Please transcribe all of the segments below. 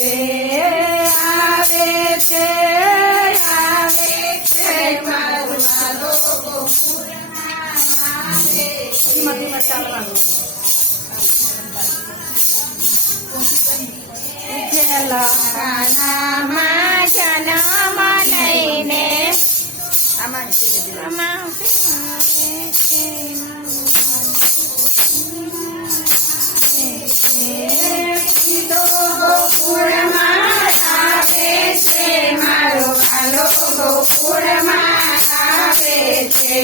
છે આવે છે મારો વાલો ગોકુળમાં આવે છે ચાલવાનું જલખાનામાં જન્મ લઈને આમાં ગોકુળમાં આવે છે મારો વાલો ગોકુળમાં આવે છે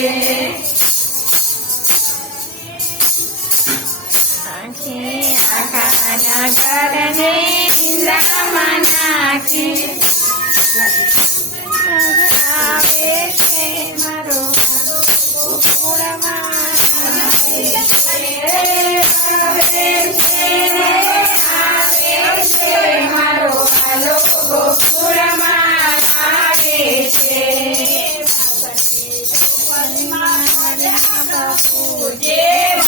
આખા નગરને ઇન્દ્રમાં નાખી આવે છે મારો ગોકુળમાં આવે છે મારો વાલો ગોકુળમાં આવે છે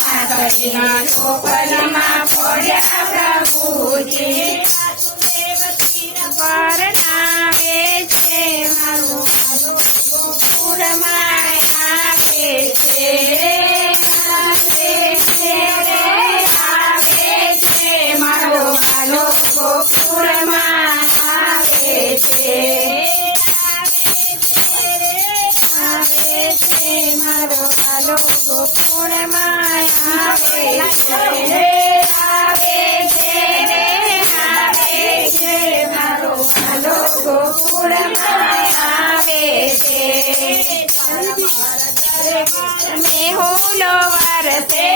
માધવીના ટોપલીમાં પડ્યા પ્રભુજી પરણાવે છે મારો વાલો ગોકુળમાં આવે છે મારો વાલો ગોકુળમાં આવે છે મારો વાલો ગોકુળમાં આવે છે મારો વાલો ગોકુળમાં આવે છે મેહુલો વરસે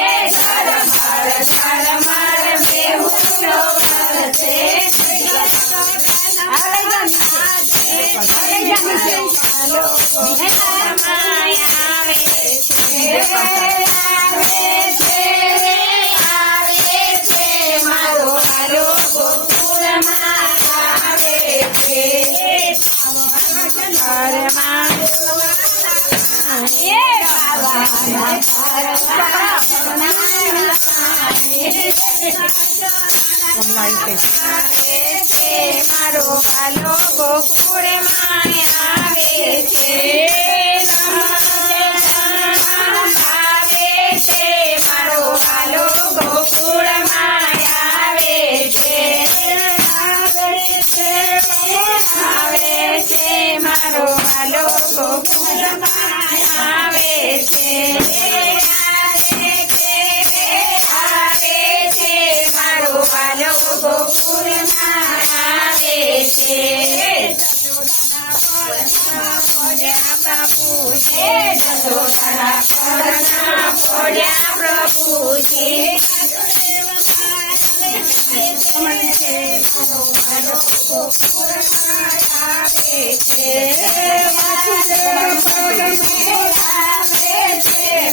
મેહુલો વરસે મારો વાલો ગોકુળમાં આવે છે મારો વાલો ગોકુળમાં આવે છે મારો વાલો ગોકુળમાં આવે છે મારો વાલો ગોકુળમાં આવે છે મારો વાલો ગોકુળમાં આવે છે જશોદાના પરના પડ્યા પ્રભુજી મારો વાલો ગોકુળમાં આવે છે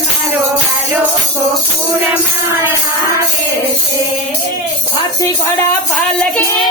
મારો વાલો ગોકુળમાં આવે છે હાથી ઘોડા પાલકી